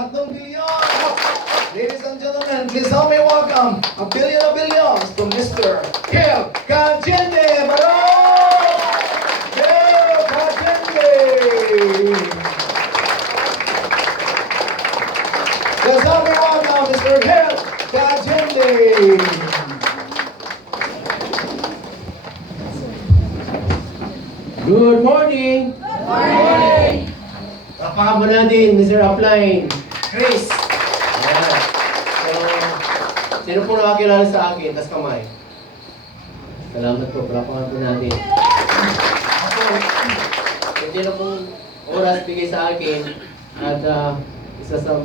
tatlong bilyon. Ladies and gentlemen, please help me welcome a billion of billions to Mr. Kev Kajende, Barong! Kev Kajende! Please help me welcome Mr. Kev Kajende! Good morning! Good morning! Palakpakan mo natin, Mr. Upline. Chris! Ayan. So, sino po nakakilala sa akin? Tas kamay. Salamat po, palakpakan po natin. Ako, hindi na pong oras bigay sa akin at ah, isa sa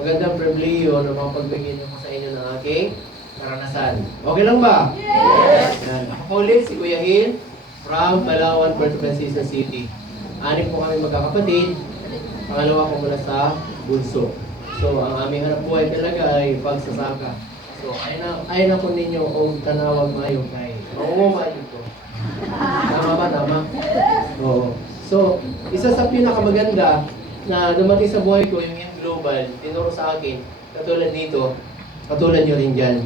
magandang pribileyo na mapagbigyan niyo po sa inyo ng aking karanasan. Okay lang ba? Yes! Yan. Ako ulit, si Kuya Hill from Palawan, Puerto Princesa City. Anim po kami magkakapatid. Pangalawa ko mula sa Bunso. So, ang aming hanap buhay talaga ay pagsasaka. So, ay na, ay na po ninyo o tanawag mayo kay Maumuma dito. Tama ba? Tama? Oo. So, isa sa pinakamaganda na dumating sa buhay ko, yung Young Global, tinuro sa akin, katulad dito, katulad nyo rin dyan,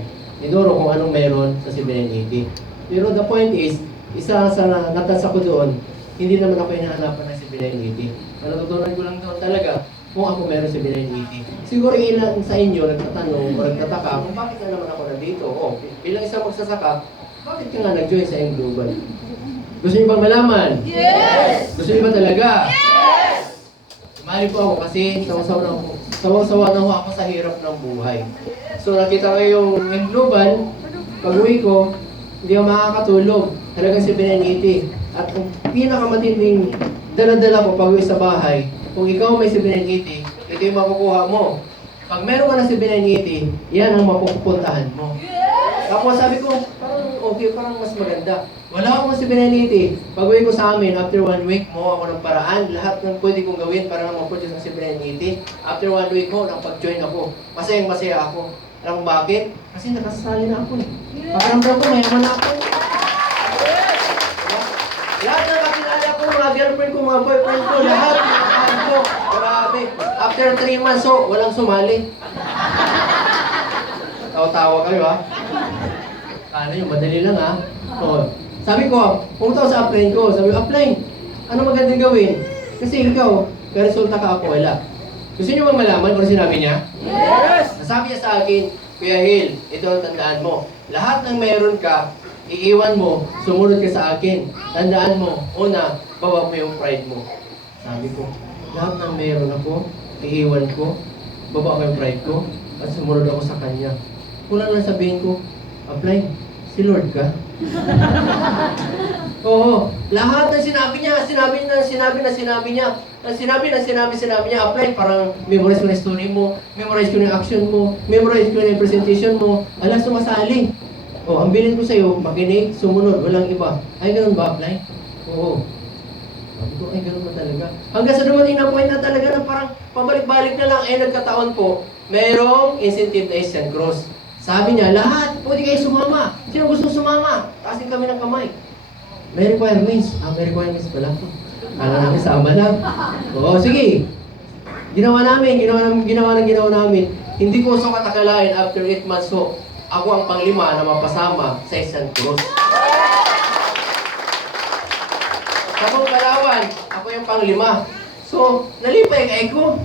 tinuro kung anong meron sa 780. Pero the point is, isa sa natasa ko doon, hindi naman ako hinahanapan ng 780. Ang natutunan ko lang doon talaga, kung ako meron 780. Siguro ilan sa inyo nagtatanong o nagtataka kung bakit na naman ako nandito. O, bilang isang magsasaka, bakit ka nga nag-join sa Young Global? Gusto niyo bang malaman? Yes! Gusto niyo ba talaga? Yes! Sumali po ako kasi sawa-sawa na ako. Sawa-sawa na ako sa hirap ng buhay. So nakita ko yung, yung global, pag uwi ko, hindi ako makakatulog. Talagang 780. At ang pinakamatinding dala-dala ko pag uwi sa bahay, kung ikaw may 780, ito yung makukuha mo. Pag meron ka ng 780, yan ang mapupuntahan mo. Tapos sabi ko, parang okay, parang mas maganda. Wala akong 780. Pag uwi ko sa amin, after one week mo ako ng paraan, lahat ng pwede kong gawin para ma-produce ng 780. After one week mo, nang pag-join ako, masayang masaya ako. Alam mo bakit? Kasi nakasali na ako eh. Pakiramdam ko, mayaman na ako. Diba? Lahat ng kakilala ko, mga girlfriend ko, mga boyfriend ko, lahat, ko. Grabe. After three months, so, walang sumali. Tawa-tawa kayo ha. Ano yung madali lang ha. Oo. Sabi ko, pumunta ako sa upline ko. Sabi ko, upline, ano magandang gawin? Kasi ikaw, may resulta ka ako, wala. Gusto niyo bang malaman kung ano sinabi niya? Yes! Nasabi niya sa akin, Kuya Hill, ito ang tandaan mo. Lahat ng meron ka, iiwan mo, sumunod ka sa akin. Tandaan mo, una, bawa mo yung pride mo. Sabi ko, lahat ng meron ako, iiwan ko, baba ko yung pride ko, at sumunod ako sa kanya. Kulang lang sabihin ko, apply, si Lord ka. Oo, lahat ng sinabi niya, sinabi na sinabi na sinabi niya, ang sinabi na sinabi sinabi niya, apply, parang memorize ko na story mo, memorize ko na action mo, memorize ko na presentation mo, ala sumasali. Oh, ang bilin ko sa'yo, makinig, sumunod, walang iba. Ay, ganun ba, apply? Oo. Sabi ko, ay, ganun ba talaga? Hanggang sa dumating na point na talaga na parang pabalik-balik na lang, eh, nagkataon po, merong incentive na Asian Cross. Sabi niya, lahat, pwede kayo sumama. Sino gusto sumama? Taasin kami ng kamay. May requirements. Ah, may requirements pala. Kala namin sama lang. Oo, sige. Ginawa namin, ginawa namin, ginawa ng ginawa namin. Hindi ko so katakalain after 8 months so, ako ang panglima na mapasama sa isang cross. Sa buong Palawan, ako yung panglima. So, nalipay kay ko.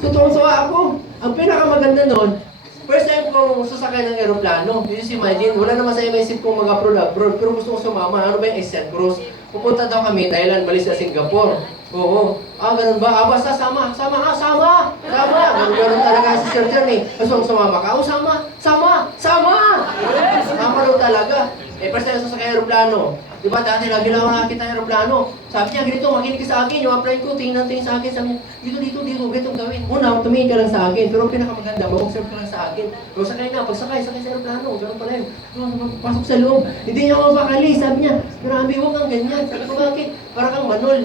Totoong sawa ako. Ang pinakamaganda nun, first time kong sasakay ng aeroplano. You just imagine, wala naman sa MSF kong mag-abroad abroad, pero gusto ko sumama. Ano ba yung Asian Cross? Pupunta daw kami, Thailand, balik sa Singapore. Oo. Ah, ganun ba? Ah, basta sama. Sama ka, sama! Sama! Ganun, ganun talaga si Sir John eh. Gusto mong sumama ka? Oh, sama! Sama! Sama! Sama daw talaga. Eh, first time sasakay aeroplano. Di ba dati lagi lang ako nakakita ng aeroplano. Sabi niya, ganito, makinig sa akin. Yung apply ko, tingnan tingin sa akin. Sabi niya, dito, dito, dito, ganito gawin. Una, tumingin ka lang sa akin. Pero ang pinakamaganda, mag-observe ka lang sa akin. Kung sakay na, pag sakay, sa aeroplano. Ganun pala yun. Pasok sa loob. Hindi niya ako mapakali. Sabi niya, grabe, huwag kang ganyan. Sabi ko, bakit? Para kang manol.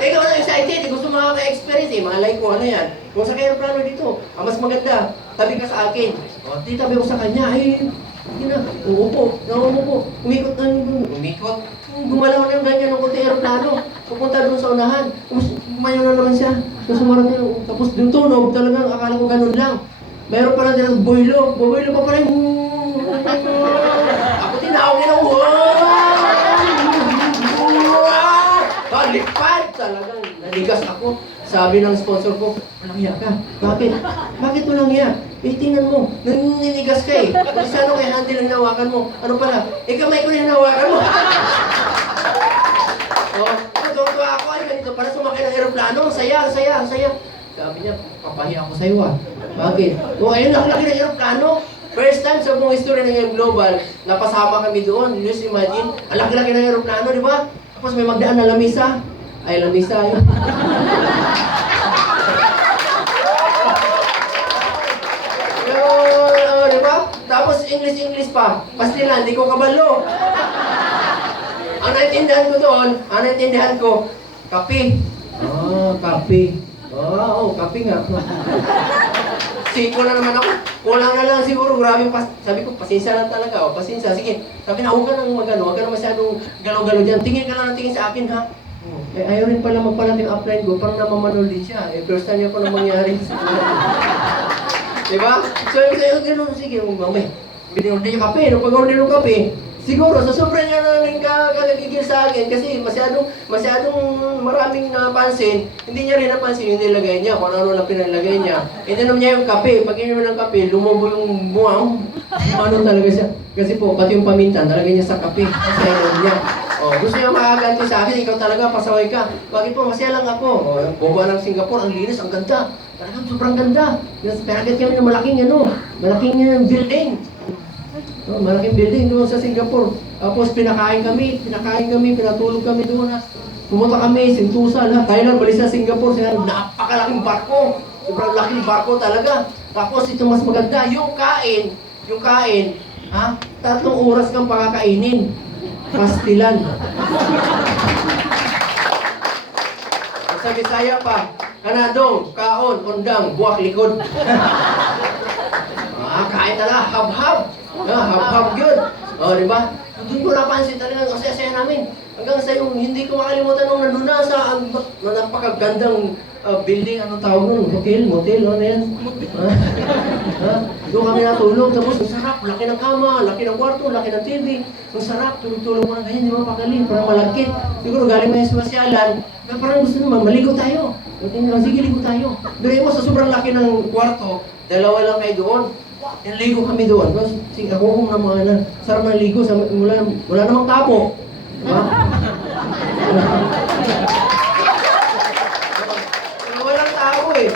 eh, ikaw na excited. Eh, gusto makaka-experience eh. Malay ko, ano yan. Kung sakay aeroplano dito, ang mas maganda, tabi ka sa akin. O, di tabi ko sa kanya. Ay, Sige na, uupo, nauupo, umikot na yung umikot. Gumalaw na yung ganyan ng konti aeroplano. Pupunta doon sa unahan. Kumayo na naman siya. Tapos sumarap na yung- Tapos yung tunog, talagang akala ko ganun lang. Meron pa lang din ang boylo. Boylo pa pala yung... Ako tinawag nila, wow! Balipad! Talagang naligas ako. Sabi ng sponsor ko, walang hiya ka. Bakit? Bakit walang hiya? Eh, tingnan mo, naninigas ka eh. Kasi sana kay handle ang hinawakan mo. Ano pala? Eh, kamay ko na hinawakan mo. oh, tuwa ako ay ganito para sumakay ng aeroplano. Saya, saya, saya. Sabi niya, papahiya ako sa'yo ah. Bakit? Oh, ayun, ang laki ng aeroplano. First time sa buong history ng yung global, napasama kami doon. Just imagine, ang laki-laki ng aeroplano, di ba? Tapos may magdaan na lamisa. Ay, lamisa yun. Yung, ano, di ba? Tapos English-English pa. Pastilan, di ko kabalo. Ang naintindihan ko doon, ang naintindihan ko, kape. Ah, kape. Ah, oo, kape nga. Siko na naman ako. Kulang na lang siguro, grabe pas sabi ko, pasensya lang talaga. O, pasensya, sige. Sabi na, huwag ka nang magano, huwag ka nang masyadong galaw-galaw dyan. Tingin ka lang ng tingin sa akin, ha? Eh, ayaw rin pala magpalat yung upline ko, parang namamanol din siya. Eh, first time niya pa na mangyari. diba? So, yung sa'yo, gano'n, sige, mamay. Binigyan niya kape, nung pag-order ng kape, siguro, sa sobrang niya na rin ka- kagagigil sa akin kasi masyadong, masyadong maraming napansin, hindi niya rin napansin yung nilagay niya, kung ano na pinalagay niya. Itinom niya yung kape, pag ininom ng kape, lumobo yung buwang. Ano talaga siya? Kasi po, pati yung paminta, nalagay niya sa kape. Kasi niya. Oh, gusto niya makaganti sa akin, ikaw talaga, pasaway ka. Bakit po, masaya lang ako. Oh, boba ng Singapore, ang linis, ang ganda. Talagang sobrang ganda. Pinagat kami ng malaking ano, malaking uh, building. Oh, malaking building doon sa Singapore. Tapos pinakain kami, pinakain kami, pinatulog kami doon. Pumunta kami, Sentosa, lahat. Thailand, balik sa Singapore. Sila, napakalaking barko. Sobrang laking barko talaga. Tapos ito mas maganda, yung kain, yung kain, ha? Tatlong oras kang pakakainin. Pastilan. Sa Bisaya pa, kanadong, kaon, undang, buwak likod. Ah, kain talaga, hab-hab. Ah, hab-hab yun. Oh, di ba? Doon ko napansin talaga ang saya-saya namin. Hanggang sa yung hindi ko makalimutan nung nandun na sa ang na napakagandang ah, building, anong tawag nun? Hotel, motel, ano yan? Ah, ah, doon kami natulog. Tapos ang sarap, laki ng kama, laki ng kwarto, laki ng TV. Ang sarap, tulog-tulog mo na ganyan, di ba pakaling, parang malagkit. Siguro galing mo yung sumasyalan, na parang gusto naman, maligo tayo. Sige, ligo tayo. Doon mo sa sobrang laki ng kwarto, dalawa lang kayo doon. Naligo kami doon. Tapos, sige, ako kung na mga na, sarap ng ligo, sa, wala, wala namang tapo. Diba? Walang tao eh.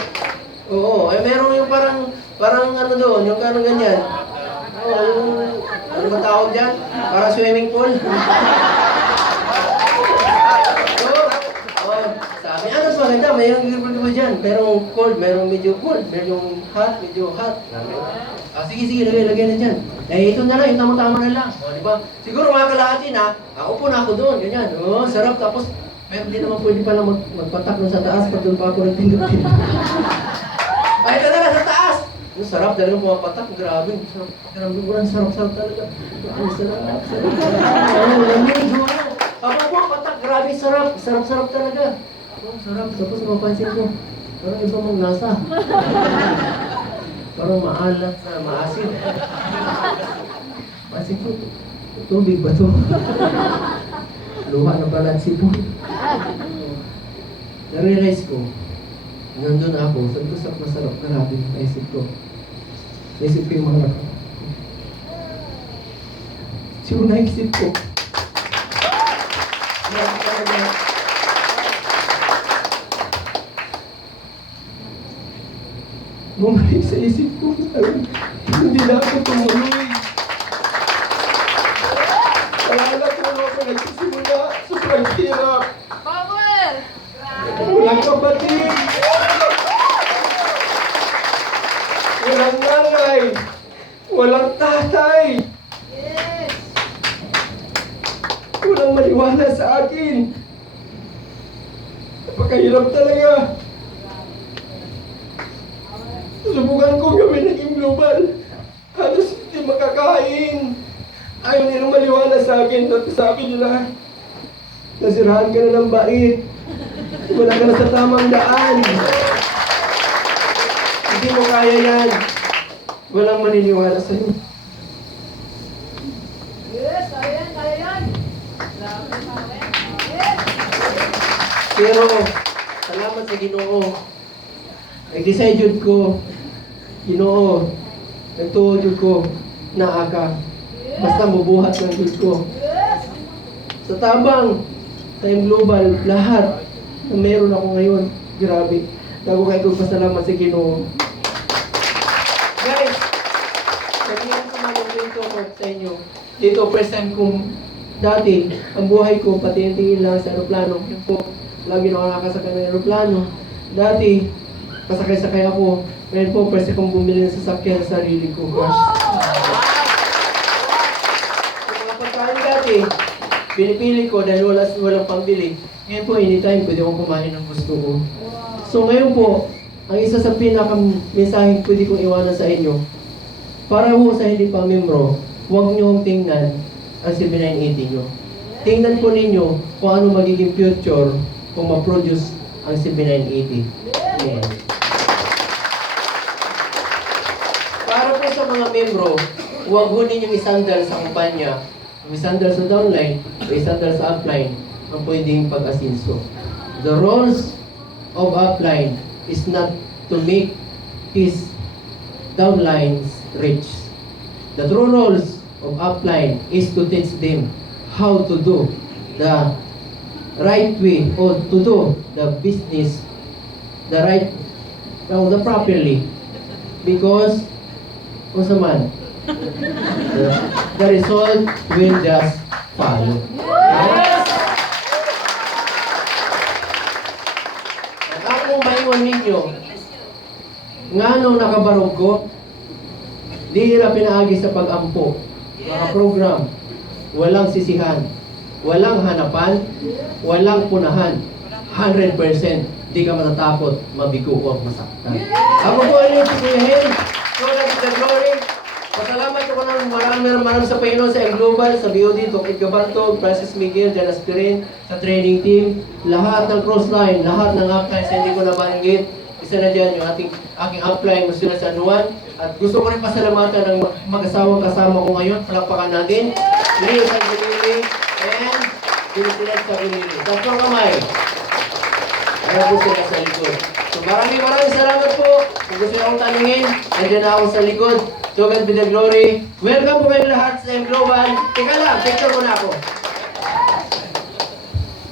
Oo, eh meron yung parang, parang ano doon, yung parang ganyan. Oo, yung, ano ba tawag dyan? Parang swimming pool. Oo, oo, sabi, ano mas maganda, mayroong libre mo dyan. Merong cold, merong medyo cold, merong hot, medyo hot. Ah, sige, sige, lagay, lagay na dyan. Eh, ito na lang, yung tama-tama na lang. O, di ba? Siguro mga kalahati na, ako po na ako doon, ganyan. Oo, sarap. Tapos, meron din naman pwede pala mag magpatak sa taas pag pa ako nagpindot-pindot. Ay, ito! Ang sarap, talagang pumapatak. Grabe, ang sarap. Grabe, ang sarap-sarap talaga. Ang sarap, sarap. Ano, lamig, ano. Habang pumapatak, grabe, sarap. Sarap-sarap talaga. Oh, sarap. Tapos mapansin ko, parang iba mong lasa. Parang maalat na maasin. Pansin ko, tubig ba to? Luha na pala ang sipon. Na-realize ko, nandun ako, sabi ko sarap na sarap, grabe, naisip ko. Naisip ko yung mga. Siguro naisip ko. Bumalik sa isip ko, hindi na ako tumuloy. Wala ko ako nagsisimula, sobrang hirap. Power! Walang kapatid. Walang nanay. Walang tatay. Yes! Walang maliwanag sa akin. Napakahirap talaga. Subukan ko gawin naging global. Halos hindi makaka kinakain. Ayaw nilang maliwanag sa akin. At sabi nila, nasirahan ka na ng bait. Wala ka na sa tamang daan. Hindi mo kaya yan. Walang maniniwala sa'yo. Yes, kaya yan, kaya yan. Grabe sa akin. Pero, salamat sa ginoo. Nag-decide yun ko, ginoo, nagtuod yun ko, naa ka. Basta mabuhat ng Diyos ko. Sa tabang, time global, lahat na meron ako ngayon, grabe. Dago kayo kong pasalamat sa ginoo. Guys, sabihan ko man yung dito ko sa inyo. Dito, first time kong dati, ang buhay ko, pati yung tingin lang sa aeroplano. Lagi na ako nakasakay ng aeroplano. Dati, pasakay-sakay ako. Ngayon po, time kong bumili ng sasakyan sa sarili ko. Gosh. Yung mga pagkain dati, pinipili ko dahil wala, walang pambili. Ngayon po, anytime pwede akong kumain ng gusto ko. So ngayon po, ang isa sa pinaka-mensahe pwede kong iwanan sa inyo, para po sa hindi pa membro, huwag niyong tingnan ang 7980 nyo. Tingnan po ninyo kung ano magiging future kung ma-produce ang 7980. Amen. Para po sa mga membro, huwag ho ninyong isandal sa kumpanya. Isandal sa downline, o isandal sa upline, ang pwedeng pag-asinso. The roles of upline is not to make his downlines rich. The true roles of upline is to teach them how to do the right way or to do the business the right no, the properly because kung sa man the, the result will just follow. At ako maiwan ninyo, nga nung nakabarog ko, di na pinaagi sa pag-ampo. Mga program, walang sisihan, walang hanapan, walang punahan. 100% di ka matatakot, mabigo o masaktan. Ako po ay si Kuya Hen. Lord of the glory. Pasalamat ko ng marami marami sa Panginoon sa Global, sa BOD, Tokit Gabarto, Francis Miguel, Jan Aspirin, sa training team, lahat ng crossline, lahat ng upline sa hindi ko nabanggit. Isa na dyan yung ating, aking upline, Muslim San Juan. At gusto ko rin pasalamatan ng mag- mag-asawang kasama ko ngayon. Palakpakan natin. San Gumili and Pilipinas Gumili. Tatlong kamay. Ayaw po sila sa likod. So maraming maraming salamat po. Kung gusto akong tanungin, nandiyan na ako sa likod. To God be the glory. Welcome po kayo lahat sa M Global. Teka lang, picture muna ako.